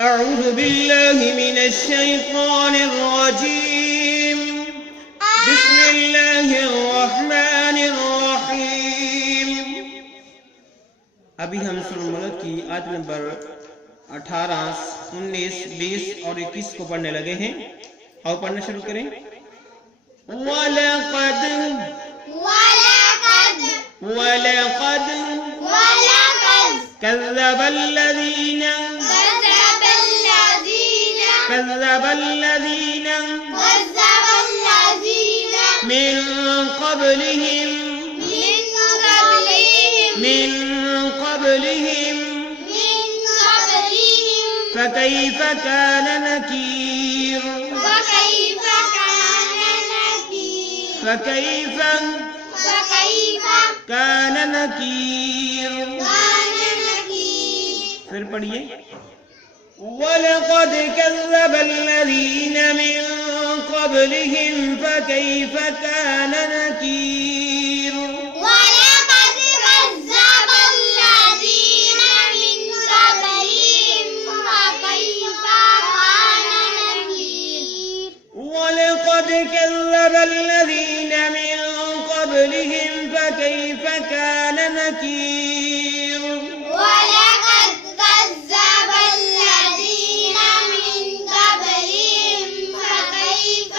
أعوذ بالله من الشيطان الرجيم بسم الله الرحمن الرحيم. ابھی ہم سورہ ملک کی آیت نمبر 18 19 20 اور 21 کو پڑھنے لگے ہیں اور پڑھنا شروع کریں. وَلَقَدْ كذب الذين من قبلهم فكيف كان نكير. پھر پڑھیے. وَلَقَدْ كَذَّبَ الَّذِينَ مِن قَبْلِهِمْ فَكَيْفَ كَانَ نَكِيرِ. وَلَقَدْ كَذَّبَ الَّذِينَ مِن قَبْلِهِمْ فَكَيْفَ كَانَ نَكِيرِ. وَلَقَدْ كَذَّبَ الَّذِينَ مِن قَبْلِهِمْ فَكَيْفَ كَانَ نَكِيرِ. وَلَقَدْ كَذَّبَ الَّذِينَ مِن قَبْلِهِمْ فَكَيْفَ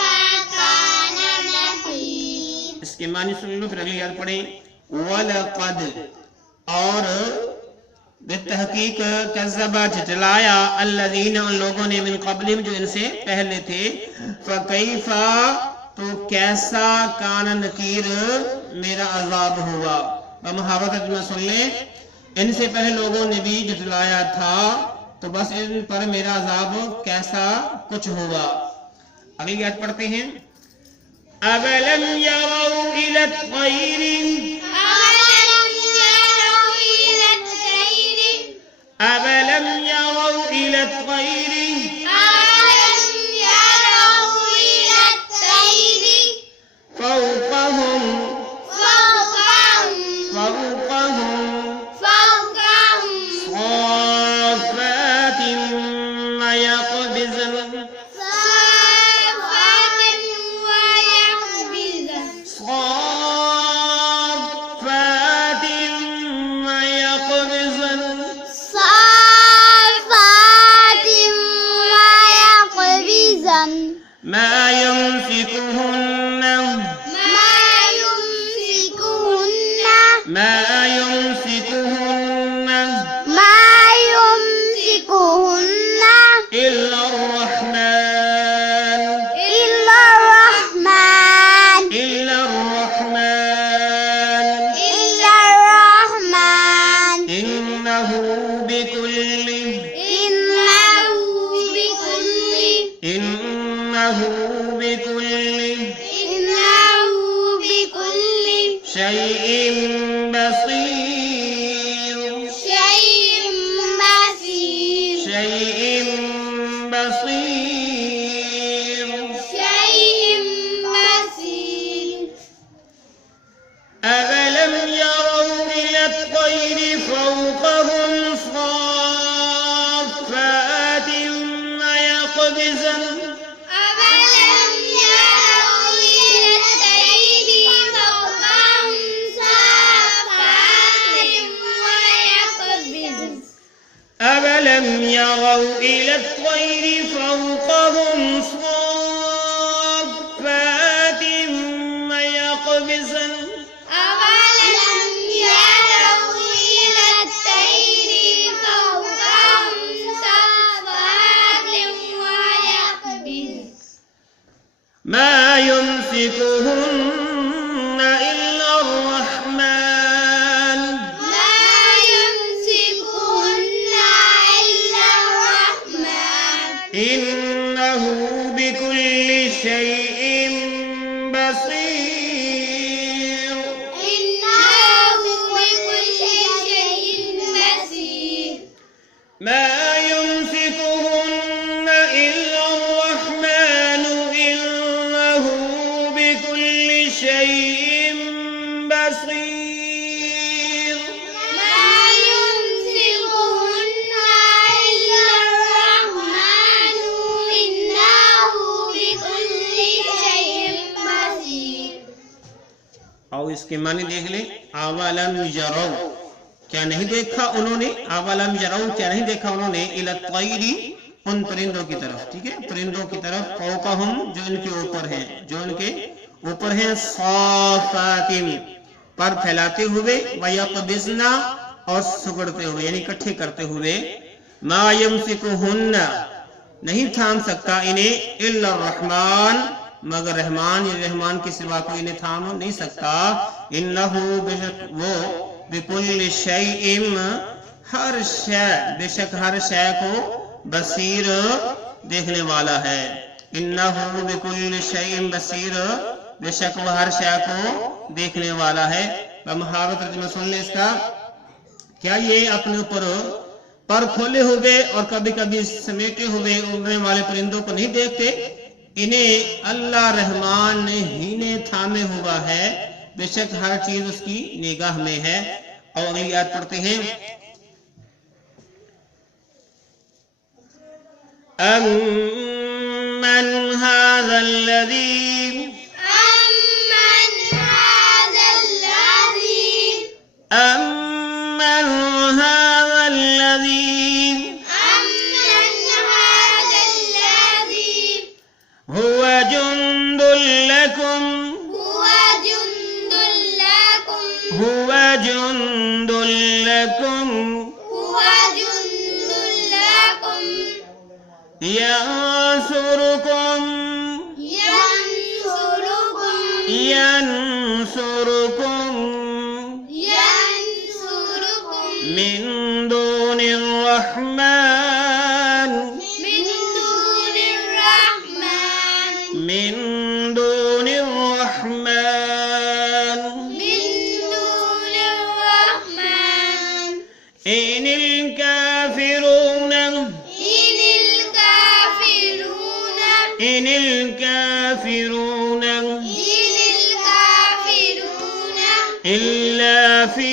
كَانَ نَكِيرِ. اس کے معنی سن لو پھر اگلی آیت پڑھیں. وَلَقَدْ اور بالتحقیق کذبا جھٹلایا الذین ان لوگوں نے من قبلہم جو ان سے پہلے تھے فَكَيْفَ تو کیسا کان نکیر میرا عذاب ہوا. محاورہ ترجمہ سن لیں. ان سے پہلے لوگوں نے بھی جھٹلایا تھا تو بس ان پر میرا عذاب کیسا کچھ ہوا. اگلی آیت پڑھتے ہیں. أَوَلَمْ يَرَوْا إِلَى الطَّيْرِ فوقهم صافات ويقبضن ما يمسكهن إلا الرحمن إنه بكل شيء بصير. أَوَلَمْ يَرَوْا إِلَى الطَّيْرِ فَوْقَهُمْ صَافَّاتٍ وَيَقْبِضْنَ أَوَلَمْ يَرَوْا إِلَى الطَّيْرِ فَوْقَهُمْ صَافَّاتٍ وَيَقْبِضْنَ ما يمسكهن إلا الرحمن إنه بكل شيء بصير. ما يمسكهن إلا الرحمن إنه بكل اس کے معنی دیکھ لیں. اولم یرو کیا نہیں دیکھا انہوں نے, اولم یرو کیا نہیں دیکھا انہوں نے, الی الطیر ان پرندوں کی طرف, ٹھیک ہے, پرندوں کی طرف, فوقہم جو ان کے اوپر ہیں, جو ان کے اوپر ہیں, صافات پر پھیلاتے ہوئے, ویقبضن اور سگڑتے ہوئے یعنی اکٹھے کرتے ہوئے, ما یمسکہن نہیں تھام سکتا انہیں الا الرحمن مگر رحمان, یا رحمان کے سوا کوئی انہیں تھام نہیں سکتا, انہو وہ بکل شیء ہر شے بے شک ہر شے کو بصیر دیکھنے والا ہے, انہو بکل شیء بصیر بے شک وہ ہر شے کو دیکھنے والا ہے. محاورہ ترجمہ سن لیں اس کا. کیا یہ اپنے اوپر پر کھولے ہوئے اور کبھی کبھی سمیٹے ہوئے اڑنے والے پرندوں کو نہیں دیکھتے؟ انہیں اللہ رحمان ہی نے تھامے ہوا ہے, بے شک ہر چیز اس کی نگاہ میں ہے. اور اگلی آیت پڑھتے ہیں. امن هذا الذی هو جند لكم ينصركم من دون الرحمن إن الكافرون إلا في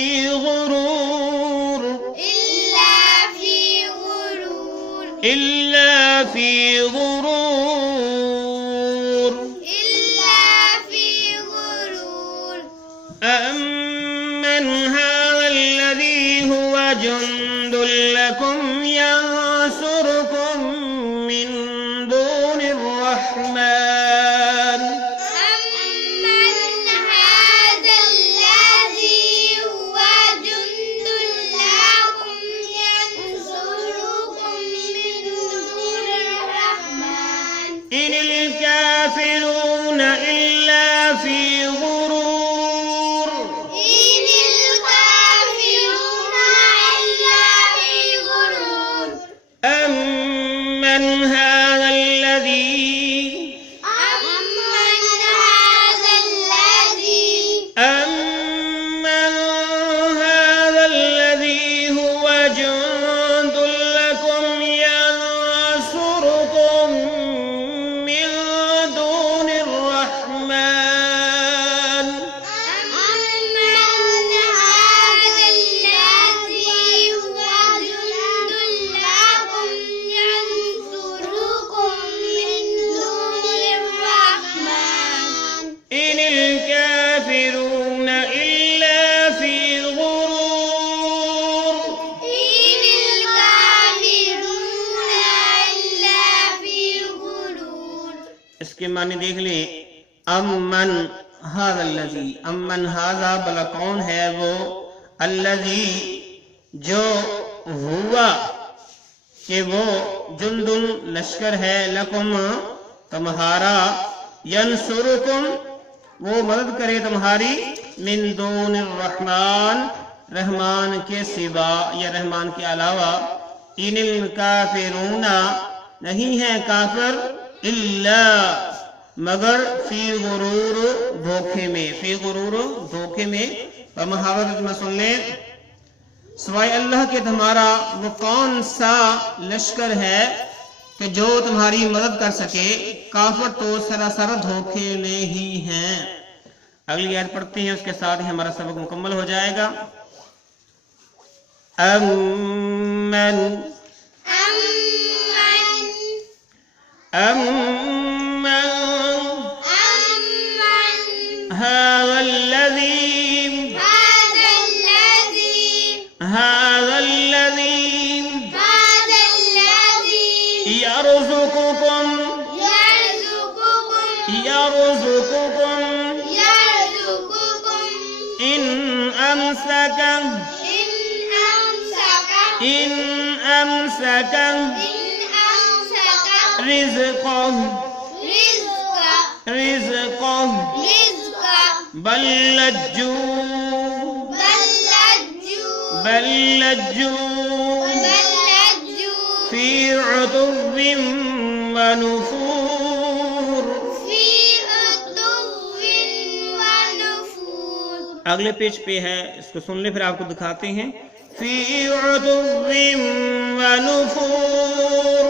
غرور أمن هذا الذي هو جند لكم ينصركم من دون الرحمن إن الكافرون إلا في غرور أمن هذا الذي هو جند لكم ينصركم من دون الرحمن إن الكافرون إلا في غرور اس کے معنی دیکھ لیں. امن هذا الذی, امن هذا بلا کون ہے وہ, الذی جو, ہوا کہ وہ, جندن لشکر ہے, لکم تمہارا, ینصرکم وہ مدد کرے تمہاری, من دون الرحمن رحمان کے سوا یا رحمان کے علاوہ, ان الکافرون نہیں ہے کافر, الا مگر, فی غرور دھوکے میں, فی غرور دھوکے میں. محاورہ میں سن لیں. سوائے اللہ کے تمہارا وہ کون سا لشکر ہے کہ جو تمہاری مدد کر سکے, کافر تو سراسر دھوکے میں ہی ہیں. اگلی آیت پڑھتے ہیں, اس کے ساتھ ہی ہمارا سبق مکمل ہو جائے گا. امن هذا الذي يرزقكم يرزقكم إن أمسك إن أمسك رزقه بل لجوا في عتو ونفور. اگلے پیج پہ ہے، اس کو سن لے پھر آپ کو دکھاتے ہیں. فی عتو ونفور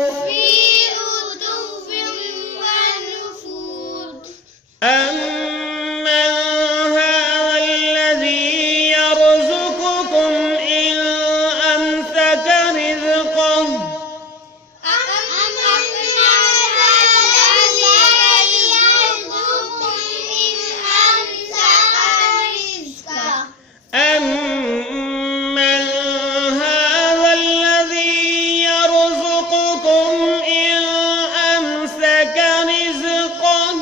أَمَّنْ هَذَا الَّذِي يَرْزُقُكُمْ إِنْ أَمْسَكَ رِزْقَهُ أَمَّنْ هَذَا الَّذِي يَرْزُقُكُمْ إِنْ أَمْسَكَ رِزْقَهُ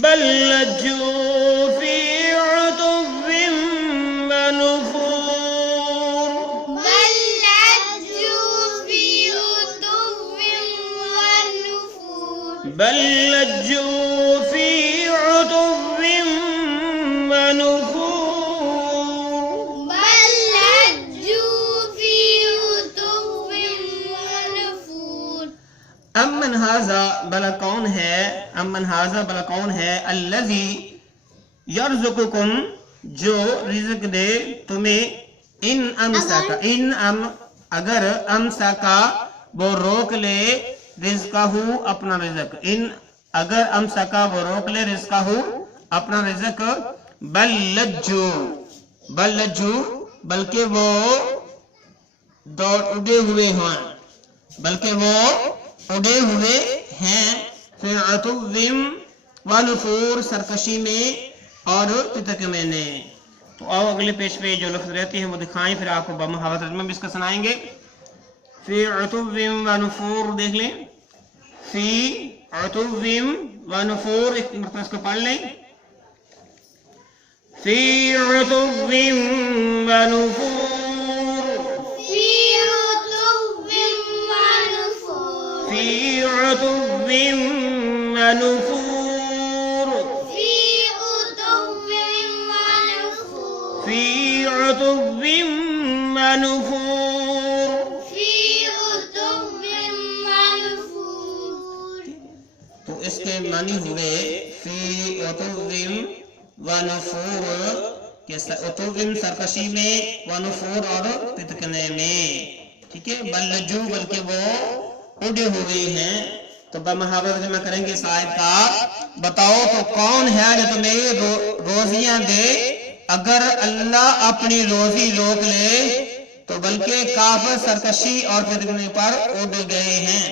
بل لجوا في عتو ونفور. بل لجوا في عتو ونفور. امن ہاذا بلا کون ہے، امن ہاذا بلا کون ہے، الذی یرزقکم جو رزق دے تمہیں، ان امسکا اگر امسکا وہ روک لے رزقہ اپنا رزق، ان اگر امسکا وہ روک لے رزقہ اپنا رزق، بل لجو بلکہ وہ اڑے ہوئے ہیں، بلکہ وہ اڑے ہوئے ہیں، فی عتو ونفور سرکشی میں اور تتکمے میں. تو آؤ اگلے پیج پہ جو لفظ رہتے ہیں وہ دکھائیں، پھر آپ کو بمحاورہ ترجمہ بھی اس کا سنائیں گے. فی عتو ونفور دیکھ لیں، فی عتو ونفور ایک مرتبہ اس کو پڑھ لیں. فی عتو ونفور في عتو ونفور في عتو ونفور. تو اس کے معنی ہوئے فی عتو ونفور کہ عتو سرکشی میں، ونفور اور تتکنے میں. ٹھیک ہے، بل لجو بلکہ وہ اڑے ہوئے ہیں. تو بمحاورہ ترجمہ کریں گے اس آیت کا. بتاؤ تو کون ہے جو تمہیں روزیاں دے، اگر اللہ اپنی روزی روک لے تو بلکہ کافر سرکشی اور فتنے پر اڑ گئے ہیں.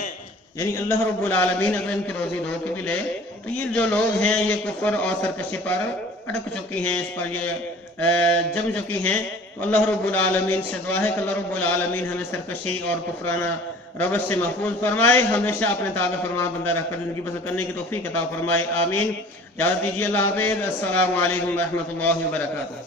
یعنی اللہ رب العالمین اگر ان کی روزی روک بھی لے تو یہ جو لوگ ہیں یہ کفر اور سرکشی پر اٹک چکی ہیں، اس پر یہ جم چکی ہیں. تو اللہ رب العالمین سے دعا ہے کہ اللہ رب العالمین ہمیں سرکشی اور کفرانہ روش سے محفوظ فرمائے، ہمیشہ اپنے تابع فرمان بندہ رکھ کر زندگی بسر کرنے کی توفیق عطا فرمائے. آمین. اجازت دیجیے، اللہ حافظ. السلام علیکم ورحمۃ اللہ وبرکاتہ.